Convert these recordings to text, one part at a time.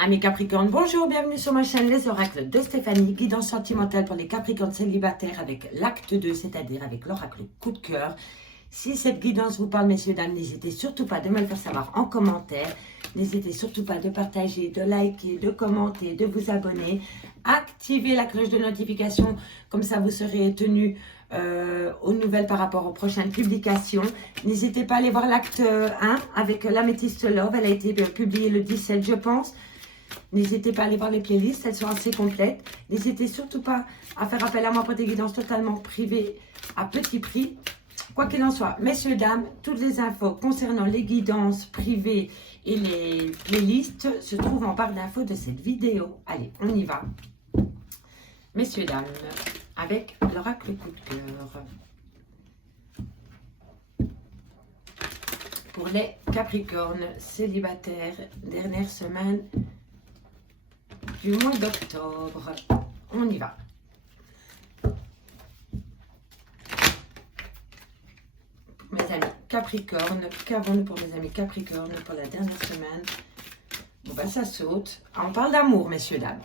Amis Capricorne, bonjour, bienvenue sur ma chaîne Les Oracles de Stéphanie, guidance sentimentale pour les Capricornes célibataires avec l'acte 2, c'est-à-dire avec l'oracle coup de cœur. Si cette guidance vous parle, messieurs, dames, n'hésitez surtout pas de me le faire savoir en commentaire. N'hésitez surtout pas de partager, de liker, de commenter, de vous abonner. Activez la cloche de notification, comme ça vous serez tenu aux nouvelles par rapport aux prochaines publications. N'hésitez pas à aller voir l'acte 1 avec l'Améthyste Love. Elle a été publiée le 17, je pense. N'hésitez pas à aller voir les playlists, elles sont assez complètes. N'hésitez surtout pas à faire appel à moi pour des guidances totalement privées à petit prix. Quoi qu'il en soit, messieurs, dames, toutes les infos concernant les guidances privées et les playlists se trouvent en barre d'infos de cette vidéo. Allez, on y va. Messieurs, dames, avec l'oracle coup de cœur. Pour les Capricornes célibataires, dernière semaine du mois d'octobre. On y va. Mes amis Capricorne, qu'avons-nous pour mes amis Capricorne pour la dernière semaine? Bon ben ça saute. Ah, on parle d'amour, messieurs, dames.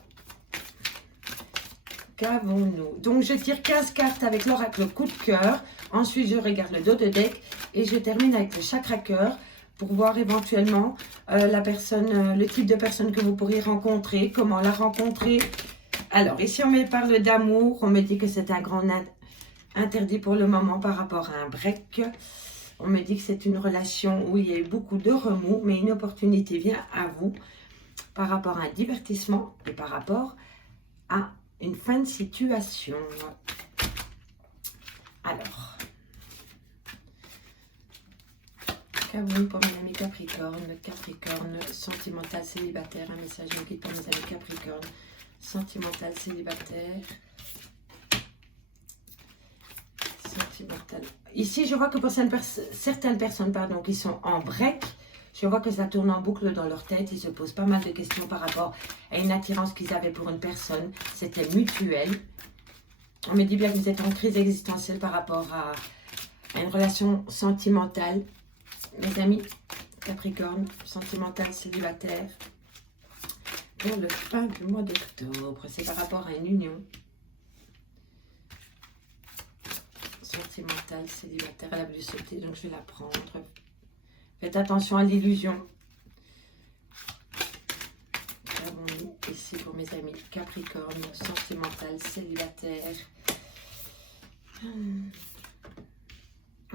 Qu'avons-nous? Donc je tire 15 cartes avec l'oracle coup de cœur. Ensuite je regarde le dos de deck et je termine avec le chakra cœur pour voir éventuellement la personne, le type de personne que vous pourriez rencontrer, comment la rencontrer. Alors ici on me parle d'amour, on me dit que c'est un grand interdit pour le moment par rapport à un break. On me dit que c'est une relation où il y a eu beaucoup de remous, mais une opportunité vient à vous par rapport à un divertissement et par rapport à une fin de situation. Alors, qu'avons-nous pour mes amis Capricorne? Capricorne, sentimental, célibataire. Un message me guide pour mes amis Capricorne, sentimental, célibataire. Sentimental. Ici, je vois que pour certaines personnes qui sont en break, je vois que ça tourne en boucle dans leur tête. Ils se posent pas mal de questions par rapport à une attirance qu'ils avaient pour une personne. C'était mutuel. On me dit bien que vous êtes en crise existentielle par rapport à une relation sentimentale. Mes amis Capricorne, sentimental, célibataire. Pour le fin du mois d'octobre, c'est par rapport à une union. Sentimental, célibataire, elle a voulu sauter, donc je vais la prendre. Faites attention à l'illusion. Qu'avons-nous ici pour mes amis Capricorne, sentimental, célibataire?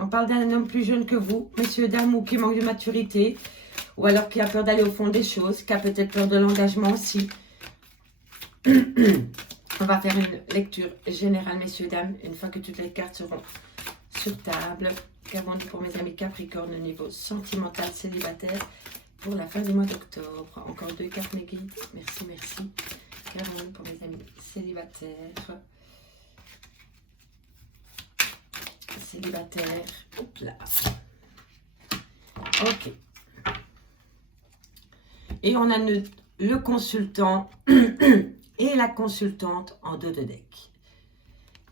On parle d'un homme plus jeune que vous, messieurs, dames, ou qui manque de maturité, ou alors qui a peur d'aller au fond des choses, qui a peut-être peur de l'engagement aussi. On va faire une lecture générale, messieurs, dames, une fois que toutes les cartes seront sur table. Qu'avons-nous pour mes amis Capricorne au niveau sentimental, célibataire pour la fin du mois d'octobre? Encore 2 cartes, mes guides. Merci, merci. Qu'avons-nous pour mes amis célibataires? Célibataire. Hop là. Ok. Et on a le consultant et la consultante en dos de deck.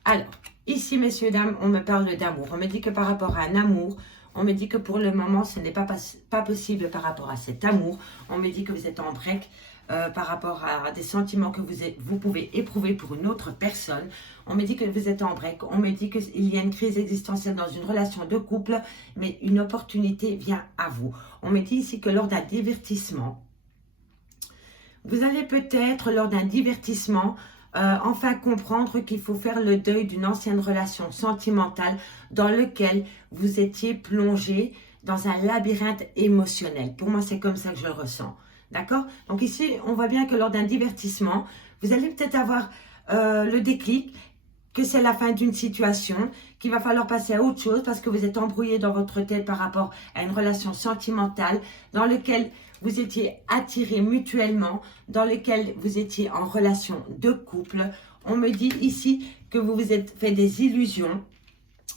Alors, ici, messieurs, dames, on me parle d'amour. On me dit que par rapport à un amour, on me dit que pour le moment, ce n'est pas possible par rapport à cet amour. On me dit que vous êtes en break par rapport à des sentiments que vous pouvez éprouver pour une autre personne. On me dit que vous êtes en break. On me dit qu'il y a une crise existentielle dans une relation de couple, mais une opportunité vient à vous. On me dit ici que lors d'un divertissement, vous allez peut-être, lors d'un divertissement, enfin comprendre qu'il faut faire le deuil d'une ancienne relation sentimentale dans laquelle vous étiez plongé dans un labyrinthe émotionnel. Pour moi, c'est comme ça que je le ressens. D'accord? Donc ici, on voit bien que lors d'un divertissement, vous allez peut-être avoir le déclic que c'est la fin d'une situation, qu'il va falloir passer à autre chose parce que vous êtes embrouillé dans votre tête par rapport à une relation sentimentale dans laquelle vous étiez attirés mutuellement, dans lequel vous étiez en relation de couple. On me dit ici que vous vous êtes fait des illusions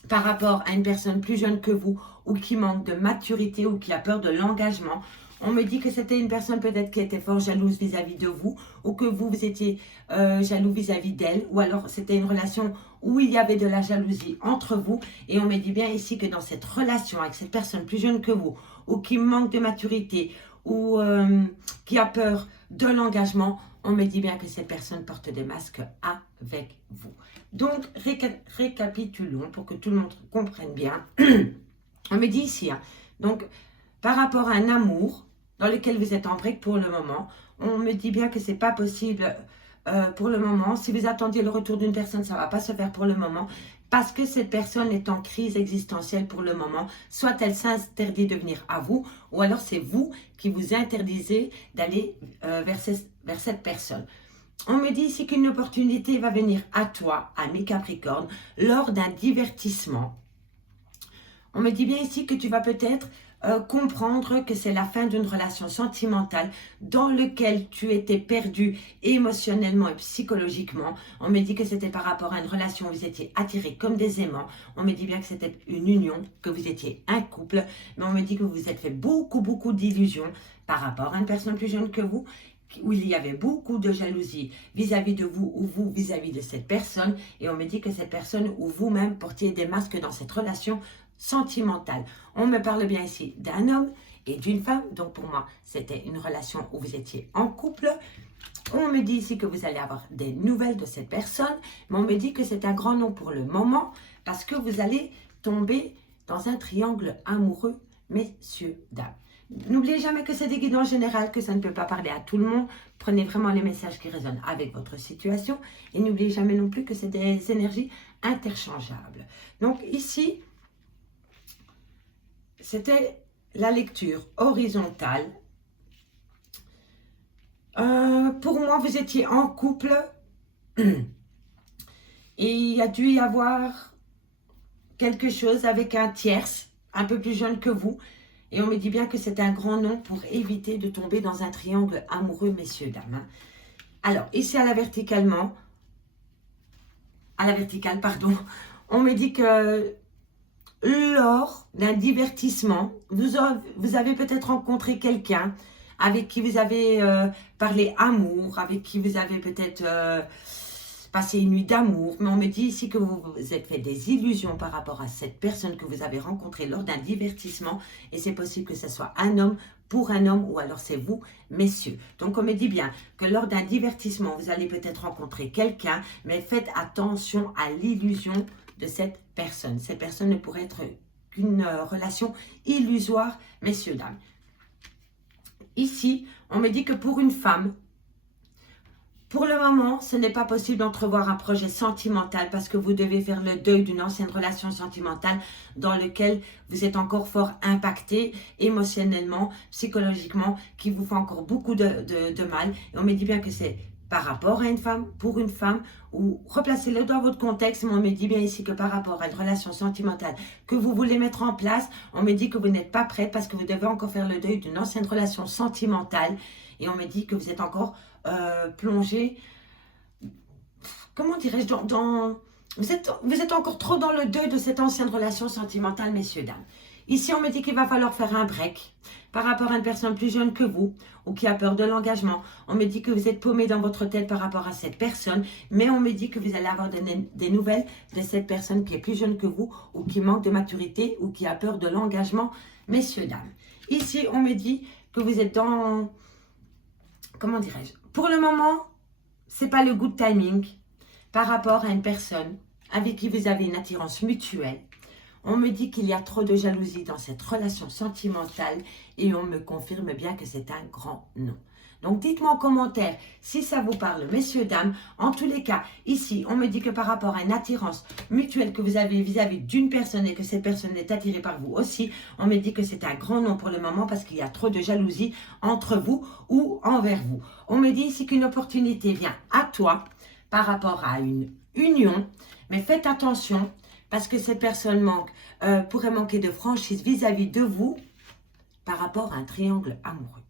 par rapport à une personne plus jeune que vous ou qui manque de maturité ou qui a peur de l'engagement. On me dit que c'était une personne peut-être qui était fort jalouse vis-à-vis de vous ou que vous étiez jaloux vis-à-vis d'elle ou alors c'était une relation où il y avait de la jalousie entre vous. Et on me dit bien ici que dans cette relation avec cette personne plus jeune que vous ou qui manque de maturité ou qui a peur de l'engagement, on me dit bien que cette personne porte des masques avec vous. Donc, récapitulons pour que tout le monde comprenne bien. On me dit ici, hein, donc, par rapport à un amour dans lequel vous êtes en break pour le moment, on me dit bien que ce n'est pas possible pour le moment. Si vous attendiez le retour d'une personne, ça ne va pas se faire pour le moment parce que cette personne est en crise existentielle pour le moment. Soit elle s'interdit de venir à vous, ou alors c'est vous qui vous interdisez d'aller vers cette personne. On me dit ici qu'une opportunité va venir à toi, ami Capricorne, lors d'un divertissement. On me dit bien ici que tu vas peut-être comprendre que c'est la fin d'une relation sentimentale dans laquelle tu étais perdu émotionnellement et psychologiquement. On me dit que c'était par rapport à une relation où vous étiez attirés comme des aimants. On me dit bien que c'était une union, que vous étiez un couple. Mais on me dit que vous vous êtes fait beaucoup d'illusions par rapport à une personne plus jeune que vous, où il y avait beaucoup de jalousie vis-à-vis de vous ou vous vis-à-vis de cette personne. Et on me dit que cette personne ou vous-même portiez des masques dans cette relation sentimentale. On me parle bien ici d'un homme et d'une femme. Donc pour moi, c'était une relation où vous étiez en couple. On me dit ici que vous allez avoir des nouvelles de cette personne. Mais on me dit que c'est un grand nom pour le moment parce que vous allez tomber dans un triangle amoureux, messieurs, dames. N'oubliez jamais que c'est des guides en général, que ça ne peut pas parler à tout le monde. Prenez vraiment les messages qui résonnent avec votre situation. Et n'oubliez jamais non plus que c'est des énergies interchangeables. Donc ici, c'était la lecture horizontale. Pour moi, vous étiez en couple et il y a dû y avoir quelque chose avec un tierce, un peu plus jeune que vous. Et on me dit bien que c'est un grand nom pour éviter de tomber dans un triangle amoureux, messieurs, dames. Hein. Alors, ici à la verticale, pardon, on me dit que lors d'un divertissement, vous avez peut-être rencontré quelqu'un avec qui vous avez parlé amour, avec qui vous avez peut-être passé une nuit d'amour. Mais on me dit ici que vous vous êtes fait des illusions par rapport à cette personne que vous avez rencontrée lors d'un divertissement. Et c'est possible que ce soit un homme pour un homme ou alors c'est vous, messieurs. Donc on me dit bien que lors d'un divertissement, vous allez peut-être rencontrer quelqu'un, mais faites attention à l'illusion de cette personne. Cette personne ne pourrait être qu'une relation illusoire, messieurs, dames. Ici, on me dit que pour une femme, pour le moment, ce n'est pas possible d'entrevoir un projet sentimental parce que vous devez faire le deuil d'une ancienne relation sentimentale dans laquelle vous êtes encore fort impacté émotionnellement, psychologiquement, qui vous fait encore beaucoup de mal. Et on me dit bien que c'est par rapport à une femme, pour une femme, ou replacez-le dans votre contexte, mais on me dit bien ici que par rapport à une relation sentimentale que vous voulez mettre en place, on me dit que vous n'êtes pas prête parce que vous devez encore faire le deuil d'une ancienne relation sentimentale et on me dit que vous êtes encore plongé, comment dirais-je, vous êtes encore trop dans le deuil de cette ancienne relation sentimentale, messieurs, dames. Ici, on me dit qu'il va falloir faire un break par rapport à une personne plus jeune que vous ou qui a peur de l'engagement. On me dit que vous êtes paumé dans votre tête par rapport à cette personne, mais on me dit que vous allez avoir des nouvelles de cette personne qui est plus jeune que vous ou qui manque de maturité ou qui a peur de l'engagement, messieurs, dames. Ici, on me dit que vous êtes dans, comment dirais-je, pour le moment, ce n'est pas le good timing par rapport à une personne avec qui vous avez une attirance mutuelle. On me dit qu'il y a trop de jalousie dans cette relation sentimentale et on me confirme bien que c'est un grand non. Donc dites-moi en commentaire si ça vous parle, messieurs, dames. En tous les cas, ici, on me dit que par rapport à une attirance mutuelle que vous avez vis-à-vis d'une personne et que cette personne est attirée par vous aussi, on me dit que c'est un grand non pour le moment parce qu'il y a trop de jalousie entre vous ou envers vous. On me dit ici qu'une opportunité vient à toi par rapport à une union, mais faites attention parce que cette personne pourrait manquer de franchise vis-à-vis de vous par rapport à un triangle amoureux.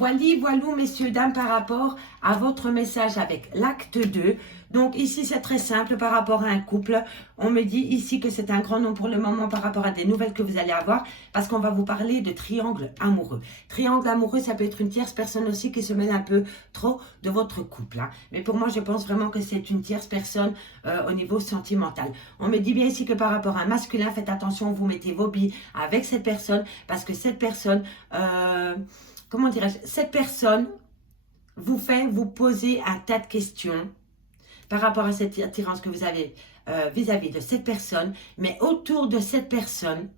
Voilou, messieurs, dames, par rapport à votre message avec l'acte 2. Donc ici, c'est très simple par rapport à un couple. On me dit ici que c'est un grand nom pour le moment par rapport à des nouvelles que vous allez avoir, parce qu'on va vous parler de triangle amoureux. Triangle amoureux, ça peut être une tierce personne aussi qui se mêle un peu trop de votre couple. Hein. Mais pour moi, je pense vraiment que c'est une tierce personne au niveau sentimental. On me dit bien ici que par rapport à un masculin, faites attention, vous mettez vos billes avec cette personne, parce que cette personne... comment dirais-je, cette personne vous fait vous poser un tas de questions par rapport à cette attirance que vous avez vis-à-vis de cette personne, mais autour de cette personne,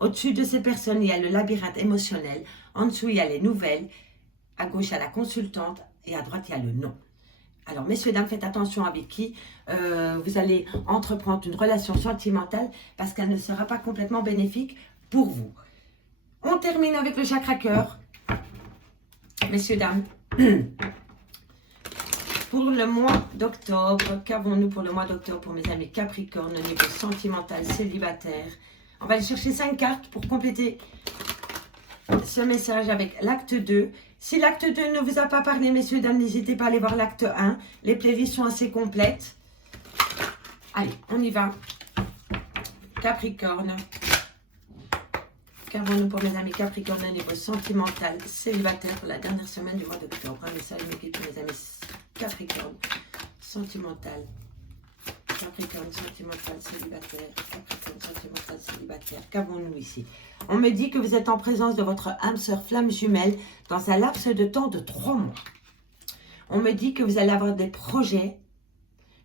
au-dessus de cette personne, il y a le labyrinthe émotionnel, en dessous, il y a les nouvelles, à gauche, il y a la consultante, et à droite, il y a le non. Alors, messieurs, dames, faites attention avec qui vous allez entreprendre une relation sentimentale, parce qu'elle ne sera pas complètement bénéfique pour vous. On termine avec le chakra cœur. Messieurs, dames, pour le mois d'octobre, qu'avons-nous pour le mois d'octobre pour mes amis Capricorne au niveau sentimental, célibataire? On va aller chercher 5 cartes pour compléter ce message avec l'acte 2. Si l'acte 2 ne vous a pas parlé, messieurs, dames, n'hésitez pas à aller voir l'acte 1. Les playlists sont assez complètes. Allez, on y va. Capricorne. Qu'avons-nous pour mes amis Capricorne au niveau sentimental, célibataire pour la dernière semaine du mois d'octobre? Un message pour mes amis Capricorne, sentimental, Capricorne, sentimental, célibataire, Capricorne, sentimental, célibataire. Qu'avons-nous ici? On me dit que vous êtes en présence de votre âme sœur flamme jumelle dans un laps de temps de 3 mois. On me dit que vous allez avoir des projets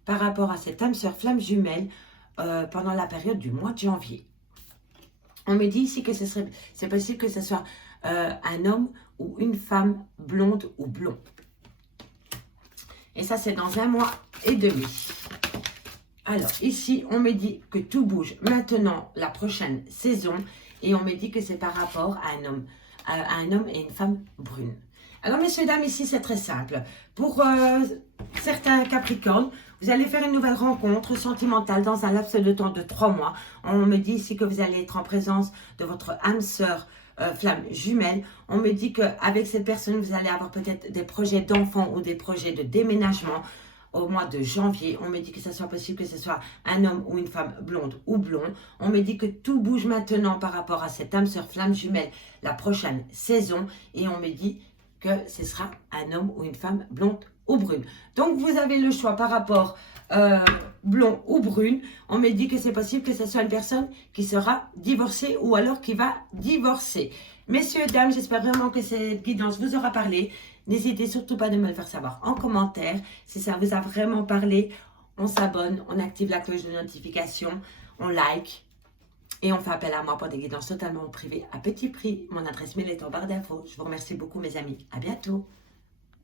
par rapport à cette âme sœur flamme jumelle pendant la période du mois de janvier. On me dit ici que c'est possible que ce soit un homme ou une femme blonde ou blond. Et ça, c'est dans 1 mois et demi. Alors, ici, on me dit que tout bouge maintenant la prochaine saison. Et on me dit que c'est par rapport à un homme et une femme brune. Alors, messieurs, dames, ici, c'est très simple. Pour certains Capricornes, vous allez faire une nouvelle rencontre sentimentale dans un laps de temps de 3 mois. On me dit ici que vous allez être en présence de votre âme sœur flamme jumelle. On me dit qu'avec cette personne, vous allez avoir peut-être des projets d'enfants ou des projets de déménagement au mois de janvier. On me dit que ça soit possible que ce soit un homme ou une femme blonde ou blond. On me dit que tout bouge maintenant par rapport à cette âme sœur flamme jumelle la prochaine saison. Et on me dit que ce sera un homme ou une femme blonde ou brune. Donc, vous avez le choix par rapport blond ou brune. On me dit que c'est possible que ce soit une personne qui sera divorcée ou alors qui va divorcer. Messieurs, dames, j'espère vraiment que cette guidance vous aura parlé. N'hésitez surtout pas de me le faire savoir en commentaire. Si ça vous a vraiment parlé, on s'abonne, on active la cloche de notification, on like et on fait appel à moi pour des guidances totalement privées à petit prix. Mon adresse mail est en barre d'infos. Je vous remercie beaucoup, mes amis. À bientôt.